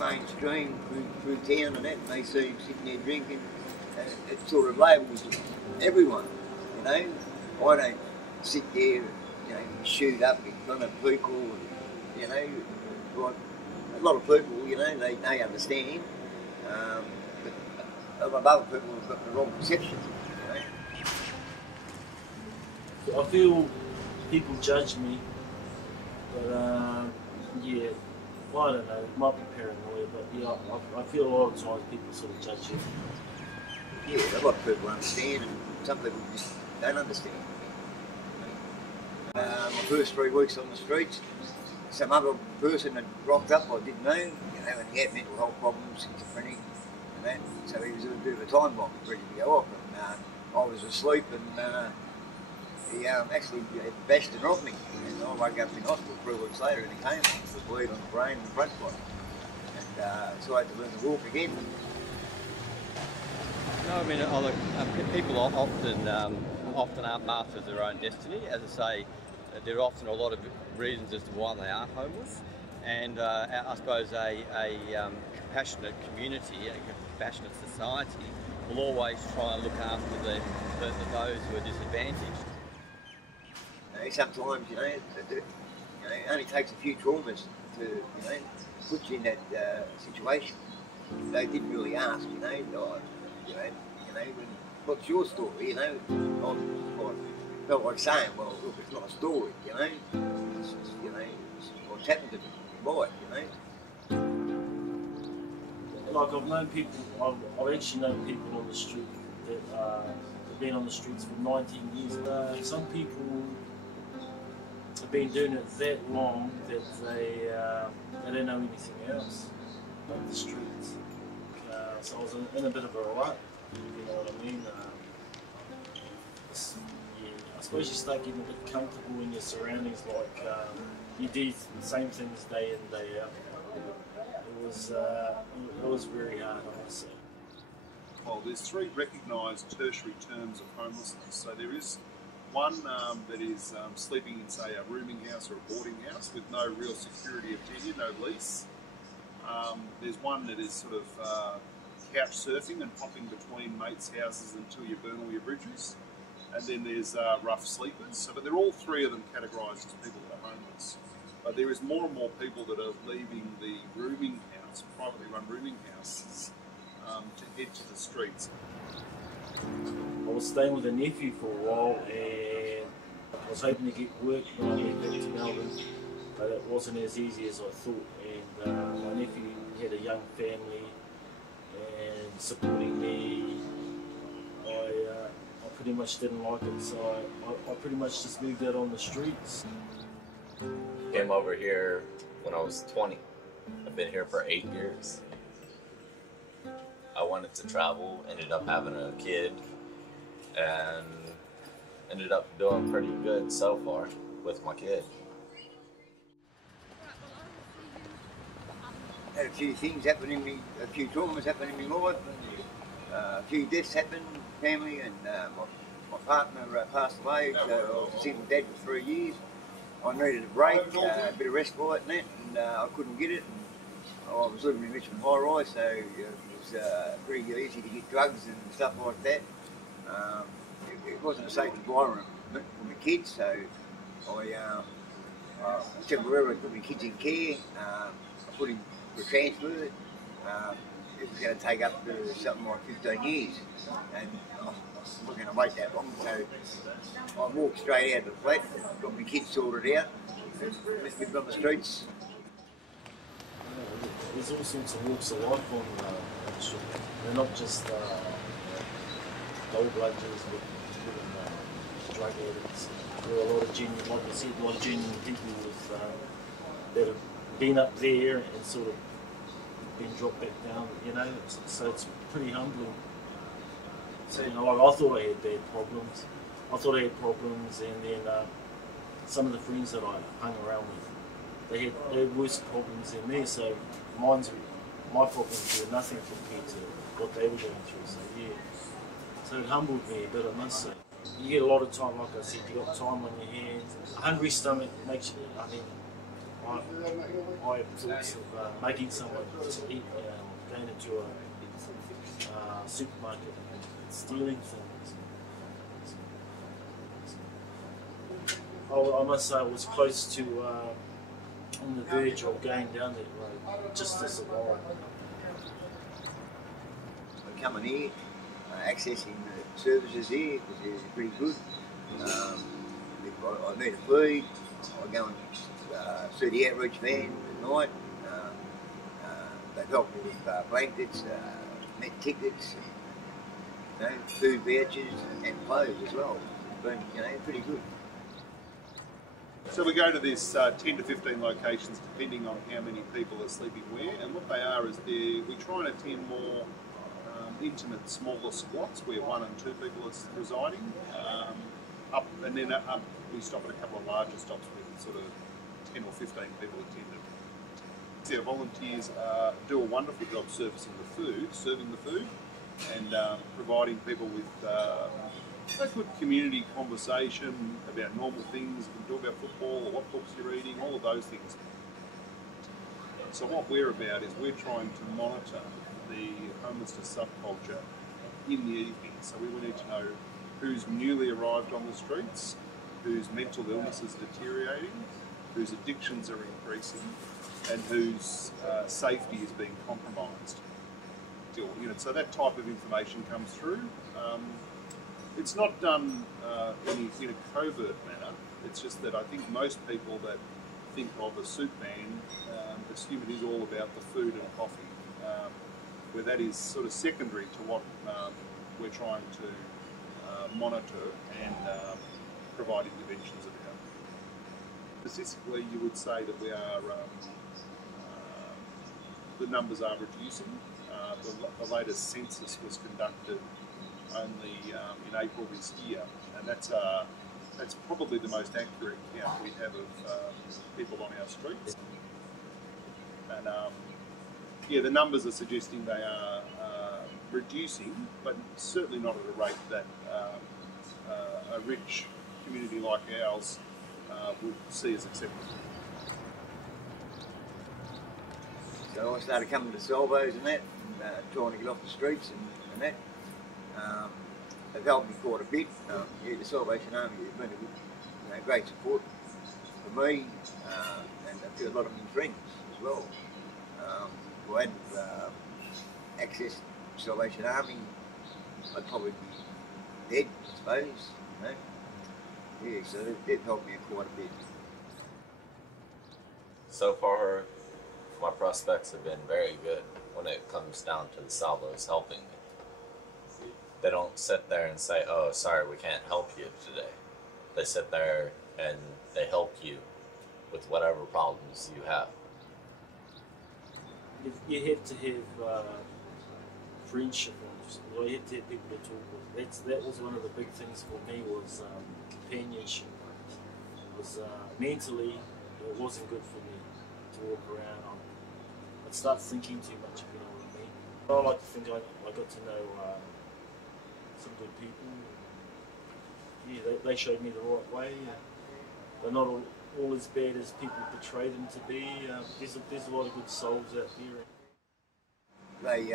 mainstream through town and that, and they see him sitting there drinking, it sort of labels everyone, you know. I don't sit there, you know, shoot up in front of people, and, you know, like a lot of people, you know, they understand, but a lot of other people have got the wrong perception, you know. I feel people judge me, but yeah, I don't know, it might be paranoia, but yeah, I feel a lot of times people sort of judge you. Yeah, a lot of people understand, and some people just don't understand. My first 3 weeks on the streets, some other person had rocked up I didn't know, you know, and he had mental health problems, schizophrenic, and that, so he was a bit of a time bomb, ready to go off, and I was asleep, and he actually bashed and robbed me, and I woke up in hospital 3 weeks later, and he came with a bleed on the brain and the front spot, and so I had to learn to walk again. No, I mean, people often aren't masters of their own destiny. As I say, there are often a lot of reasons as to why they are homeless, and I suppose a compassionate community, a compassionate society will always try and look after those who are disadvantaged. Sometimes, you know, it only takes a few traumas to, you know, put you in that situation. They didn't really ask, you know, what's your story, you know? I felt like saying, well, look, it's not a story, you know? It's just, you know, it's what's happened to me in life, you know? Like I've known people, I've actually known people on the street that have been on the streets for 19 years. Some people have been doing it that long that they don't know anything else like the streets. So I was in a bit of a rut, you know what I mean? Yeah, I suppose you start getting a bit comfortable in your surroundings, like you do the same things day in, day out. It was very hard, I must say. Well, there's 3 recognised tertiary terms of homelessness. So there is one that is sleeping in, say, a rooming house or a boarding house with no real security of tenure, no lease. There's one that is sort of couch surfing and popping between mates' houses until you burn all your bridges. And then there's rough sleepers. So, but they're all 3 of them categorised as people that are homeless. But there is more and more people that are leaving the rooming house, privately run rooming houses, to head to the streets. I was staying with a nephew for a while, and I was hoping to get work when I went back to Melbourne, but it wasn't as easy as I thought. And my nephew had a young family, and supporting me, I pretty much didn't like it, so I pretty much just moved out on the streets. Came over here when I was 20. I've been here for 8 years. I wanted to travel, ended up having a kid, and ended up doing pretty good so far with my kid. Had a few things happen in me, a few traumas happen in my life, and a few deaths happened, family, and my partner passed away, so I was a single dad for 3 years. I needed a break, a bit of respite and that, and I couldn't get it. And I was living in Richmond high rise, so it was very easy to get drugs and stuff like that. It wasn't a safe environment for my kids, so I said wherever I put my kids in care, I put him for transfer. It was going to take up to something like 15 years, and I wasn't going to wait that long, so I walked straight out of the flat, got my kids sorted out, and lived on the streets. There's all sorts of walks of life on the street. They're not just gold bludgers with drug addicts. There are a lot of genuine, like I said, a lot of genuine people with, that have been up there and sort of been dropped back down, you know, so it's pretty humbling. So, you know, like I thought I had bad problems. And then some of the friends that I hung around with, they had worse problems than me, so my problems were nothing compared to what they were going through, so yeah. So it humbled me a bit, I must say. You get a lot of time, like I said, you got time on your hands. A hungry stomach makes you, I mean, I have thoughts of making someone to eat, going into a supermarket and stealing things. I must say I was close to on the verge of going down that road just to survive. Coming here, accessing the services here is pretty good. If I need a feed, I go and see the outreach van at night. They help me with blankets, met tickets, food vouchers and clothes as well. It's been pretty good. So we go to this 10 to 15 locations depending on how many people are sleeping where, and what they are is we try and attend more intimate, smaller squats where 1 and 2 people are residing. We stop at a couple of larger stops with sort of 10 or 15 people attended. Our volunteers do a wonderful job serving the food, and providing people with a good community conversation about normal things. We can talk about football or what books you're reading, all of those things. So what we're about is we're trying to monitor the homelessness subculture in the evening. So we need to know who's newly arrived on the streets, whose mental illness is deteriorating, whose addictions are increasing, and whose safety is being compromised. So that type of information comes through. It's not done in a covert manner. It's just that I think most people that think of a soup man assume it is all about the food and coffee, where that is sort of secondary to what we're trying to monitor and provide interventions about. Statistically, you would say that we are the numbers are reducing. The latest census was conducted only in April this year, and that's probably the most accurate count we have of people on our streets. And the numbers are suggesting they are reducing, but certainly not at a rate that a rich community like ours would see as acceptable. So I started coming to salvos and that, and trying to get off the streets and that. They've helped me quite a bit. The Salvation Army has been a great support for me, and I feel a lot of my friends as well. If I hadn't accessed Salvation Army, I'd probably be dead, I suppose. Yeah, so they've helped me quite a bit. So far, my prospects have been very good when it comes down to the salvos helping me. They don't sit there and say, "Oh, sorry, we can't help you today." They sit there and they help you with whatever problems you have. You have to have friendship, or you have to have people to talk with. That was one of the big things for me, was companionship. It was mentally, it wasn't good for me to walk around. I'd start thinking too much, if you know what I mean. I like to think I got to know some good people. Yeah, they showed me the right way. They're not all as bad as people portray them to be. There's a lot of good souls out there. They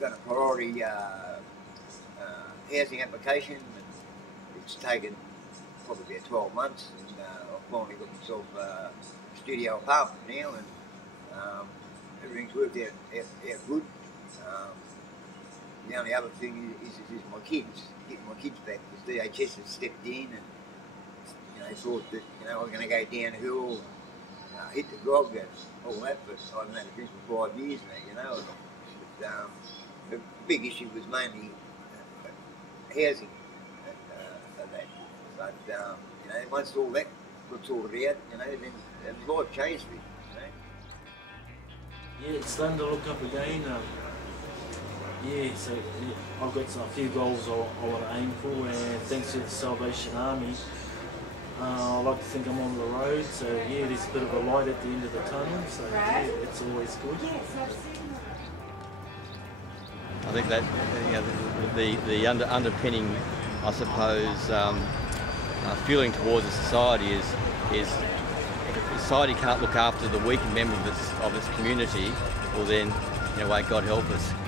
got a priority housing application. It's taken probably about 12 months, and I've finally got myself a studio apartment now, and everything's worked out good. The only other thing is my kids, getting my kids back, because DHS has stepped in and thought that I was going to go down the hill, hit the grog and all that, but I haven't had a drink for 5 years now, But, the big issue was mainly housing of that. But once all that got sorted out, then life changed me. Yeah, it's starting to look up again. So I've got a few goals I want to aim for, and thanks to the Salvation Army, I like to think I'm on the road. So yeah, there's a bit of a light at the end of the tunnel. So yeah, it's always good. I think that the underpinning, I suppose, feeling towards the society is if society can't look after the weaker member of its community, well then, in a way, God help us.